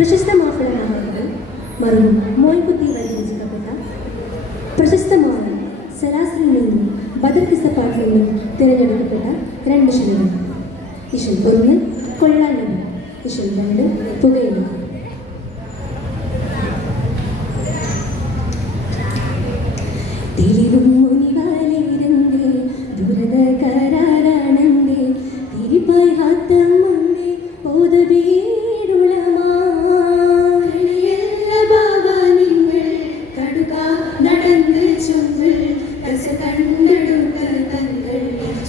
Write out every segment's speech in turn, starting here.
പ്രശസ്ത മാപ്പിളനാമങ്ങൾ മറുപടി മോയ്കുത്തി രചിക്കപ്പെട്ട പ്രശസ്തമായ സരാസരിൽ നിന്നും ബദർ കിസ്സപ്പാട്ടിൽ നിന്നും തിരഞ്ഞെടുക്കപ്പെട്ട രണ്ട് ഇശലുകൾ. ഇശൽ 1 കൊള്ളാനബി, ഇശൽ 2 പുകയില. തിരിവും മുനിവാലിരന്തേ ദുരത കരാരാനന്ദേ തിരിപ്പായി ഹാത്തമ്മേ ബോധബീടുളമാ എല്ലാ ഭവാനിങ്ങൾ കടുക നടന്ന് ചൊല്ല് രസ കണ്ടെടുക്ക തങ്ങൾ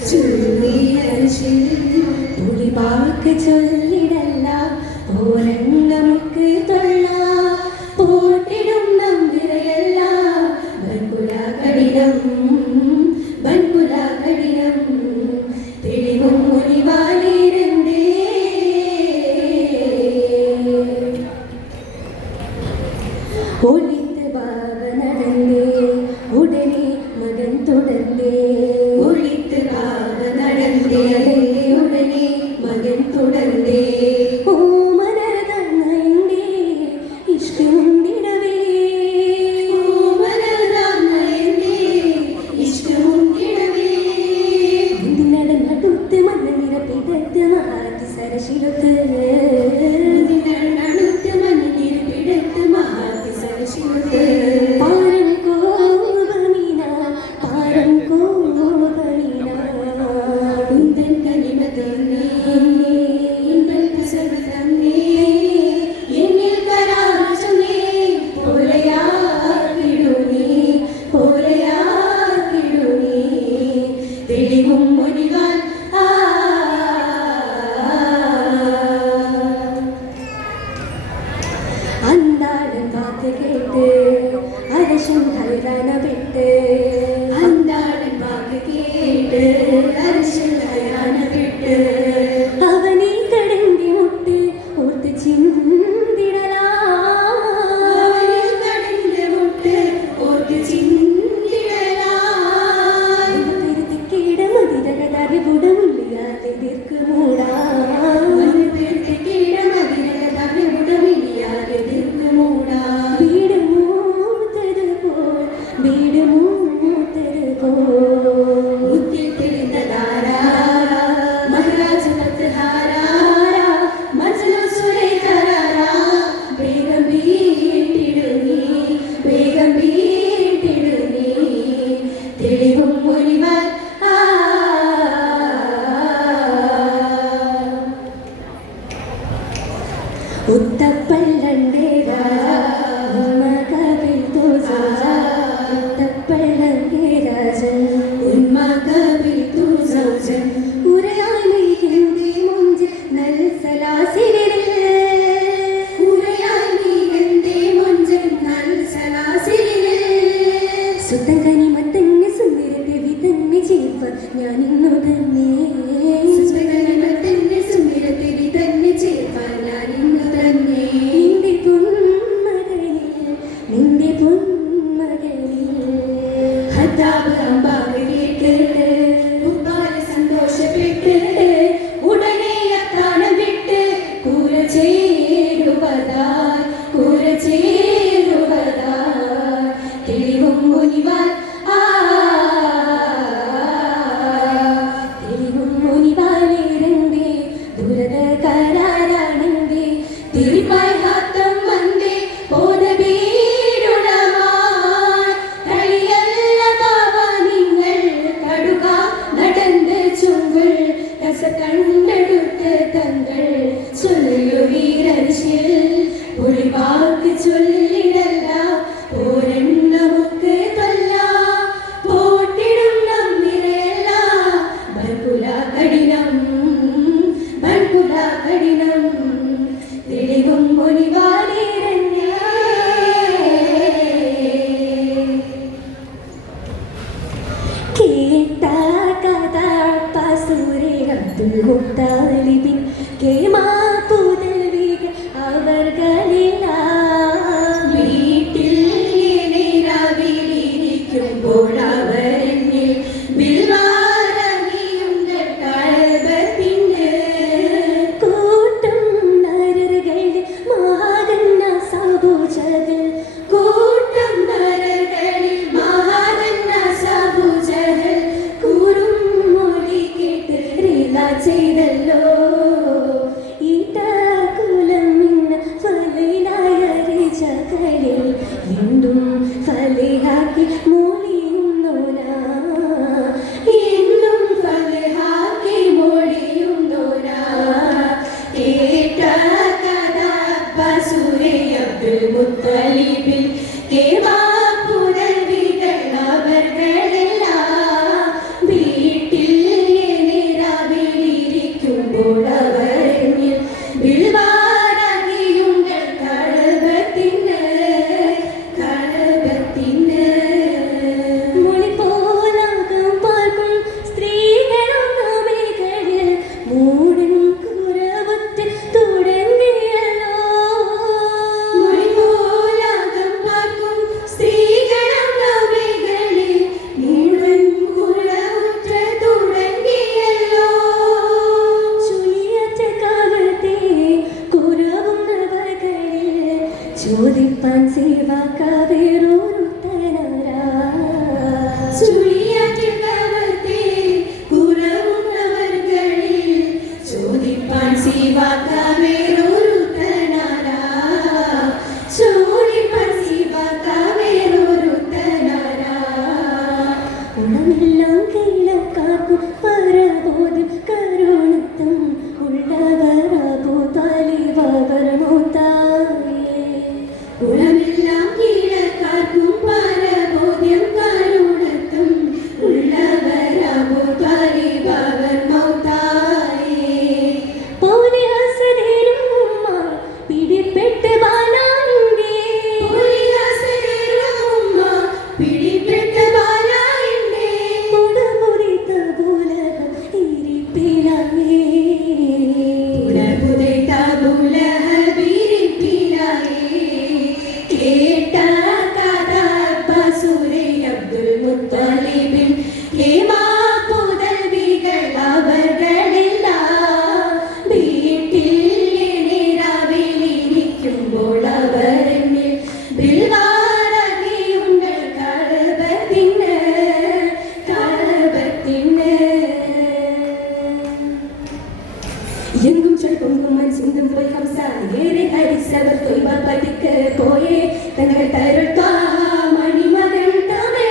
ചുള്ളിയരിശിൽ പുളിവാക്ക് ചൊല്ലിടല്ല ഓരങ്ങമുക്ക് തൊള്ള പോട്ടിടും നമ്പിരയല്ല ബൻകുല കഠിനം ബൻകുല കഠിനം തെളിവും മുനിവാലിരന്തേ ഒളിത്ത് ബാബ നടന്നേ ഉടനെ മകൻ തുടർന്നേ ഒളിത്ത് ബാബ നടന്നേ ഉടനെ മകൻ തുടർന്നേ ഓമനതന്നയണ്ടേ ഇഷ്ടമുണ്ടിടവേ ഓമനതന്നയണ്ടേ ഇഷ്ടമുണ്ടിടവേ മുന്തിനടന്നടുത്ത് മണ്ണിര പിതത്ത് മഹാതി സരശിലത്ത് മുന്തിനടന്നടുത്ത് മണ്ണിര പിതത്ത് മഹാതി സരശിലത്ത് പാരം കോപമീന പാരം കോപമീന ഉന്തൻ കനിമ തന്നേ ഉന്തൻ കസബ തന്നേ എന്നിൽ കരാചനേ പോലെയാക്കിടുനീ പോലെയാക്കിടുനീ തെളിവും മുനിവാൻ അന്താടൻ വാക്ക് കേട്ട് അരശൻ ഹൈറാന വിട്ട് അന്താടൻ വാക്ക് കേട്ട് അരശൻ ഹൈറാന വിട്ട് അവനെ കടണ്ടി മുട്ട് ഓർത്ത് ചിന്തിടലാ അവനിൽ കടന്റെ മുട്ട് ഓർത്ത് ചിന്തിടലാ തിരുത്തിക്കേട മതിരകതറി കുടമുള്ളിയാതെ ദീർഘ മൂടാ വീട് മൂത്തത് പോൽ വീട് മൂത്തത് പോൽ തെളിവും മുനിവാൻ ഉത്തപ്പള്ളണ്ടേ രാജ ഉത്തപ്പള്ളണ്ടേ രാജൻ ഉന്മകവിൽ തുസൗജൻ ഉരയായി ഹിന്ദി മുഞ്ച് നൽ സലാസിരിൽ ഉരയായി നീ മുഞ്ചൻ നൽ സലാസിലിൽ സുത്തം കനിമത്തന്നെ സുന്ദരത്തെ വിതന്നെ ചേർപ്പ ഞാൻ ഇന്നു തന്നെ സുസ്തകനിമത്തന്നെ സുന്ദരത്തെ വിതന്നെ ചേർപ്പാൻ ഞാൻ ഇന്നു തന്നെ നിന്റെ പൊന്നു അബ്ദുൽ മുത്തലിബിൻ കേമാ പുതൽവികൾ അവർകളെല്ലാം വീട്ടിൽ നിരാവിലിരിക്കുമ്പോൾ അവരിൽ വിൽവാടകിയുങ്ങൾ കഴകത്തിന് മൊഴി പോലാകം പാർക്കും സ്ത്രീകളും അമേകളിൽ മൂടൻ കുറവത്ത് തുടങ്ങിയല്ലോ. മൊഴിപോലാകം പാർക്കും സ്ത്രീകളും അമേകളിൽ മൂടൻ കുറവത്ത് തുടങ്ങിയല്ലോ. ചുഴിയറ്റ കാലത്തെ കുറവുള്ളവകളിൽ ചോദിപ്പാൻ സേവാക്കാവേറൊരുത്തനാരാ. ചുഴിയാറ്റുകാലത്തെ കുറവുള്ളവർകളിൽ ചോദിപ്പാൻ സീവാക്കാവേറൊരുത്തനാരാ. ചോദിപ്പാൻ സീവാക്കാവേറൊരുത്തനാരാ. ഉടമെല്ലാം കീഴക്കാക്കും പരബോധം കരുണത്തും ഉള്ളവരാബു താലിവർ മൂത്തായേ. ഉളമെല്ലാം കീഴക്കാർക്കും പരബോധ്യം കരുണത്തും ഉള്ളവരാബു താലിബവർ മൗതായേ. പോലിഹസനേരും ഉമ്മ പിടിപ്പെട്ട് ബാലായിന്റെ. പോലിഹസനേരും ഉമ്മ പിടിപ്പെട്ട ബാലായിന്റെ. പുടമുറിത്ത പുലകം ഇരിപ്പിലായേ. ഉടപുതൈത്ത ബുലഹബിരിപ്പിലായേ. കേട്ട കഥ ബസുരൈ അബ്ദുൽ മുത്തലിബിൻ കേമാ പുതൽവികൾ അവർകളെല്ലാം വീട്ടിൽ നിരാവിലിരിക്കുമ്പോൾ അവരെന്നിൽ വിൽവാരകിയുങ്ങൾ കഴകത്തിന്. എങ്കും ചൊൽപ്പൊങ്കും മൻസിന്തും പോയി ഹംസ ഏറെ ഹരിസവർ തൊയ്വ പതിക്ക് പോയേ തങ്ങൾ തരുൾക്കാ മണിമകൻ തമേ.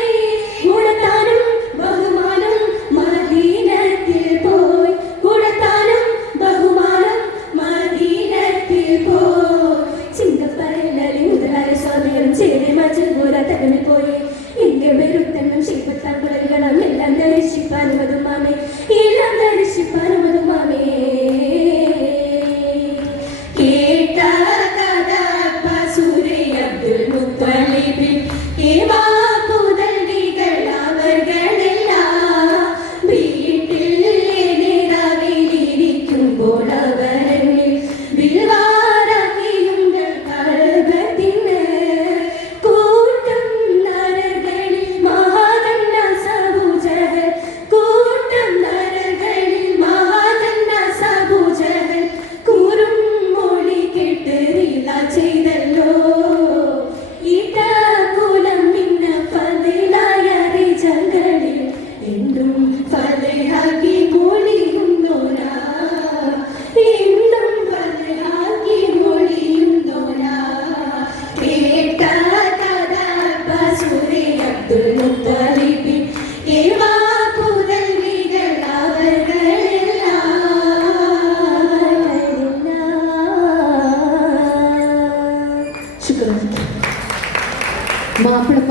കൂടത്താനും ബഹുമാനം മദീനത്തിൽ പോയി. കൂടത്താനും ബഹുമാനം മദീനത്തിൽ പോയി. ചിന്തപ്പരലിൽ മുതലായ സ്വാമികളും ചേരെ മജൂര തകമിൽ പോയി. എങ്കിൽ വെറുത്തന്നും ശില്പത്താൻ കുളകളും എല്ലാം ദർശിപ്പാനും മാമേ. എല്ലാം ദർശിപ്പാനും മാമേ. കേട്ട കഥ ബസുരൈ അബ്ദുൽ മുത്തലിബിൻ കേമാ പുതൽവികൾ അവർകളെല്ലാം വീട്ടിൽ നിരാവിലിരിക്കുമ്പോൾ അവരെന്നിൽ വിൽവാരകിയുങ്ങൾ കഴകത്തിന്. കൂട്ടം നരകളിൽ മഹാദന്ന സബുജഹൽ. കൂട്ടം നരകളിൽ മഹാദന്ന സബുജഹൽ. കൂറും മൊഴി കേട്ട് റീല ചെയ്തല്ലോ. ഇത കുലം നിന്ന ഫലയായ റിജകളിൽ എന്നും ഫലയാക്കി മൊഴിയുന്നോരാ. എന്നും ഫലയാക്കി മൊഴിയുന്നോരാ. കേട്ട കഥ ബസുരൈ അബ്ദുൽ മുത്തലിബിൻ കേമാ പുതൽവികൾ അവർകളെല്ലാം. ശുക്രൻ. മാപ്പിള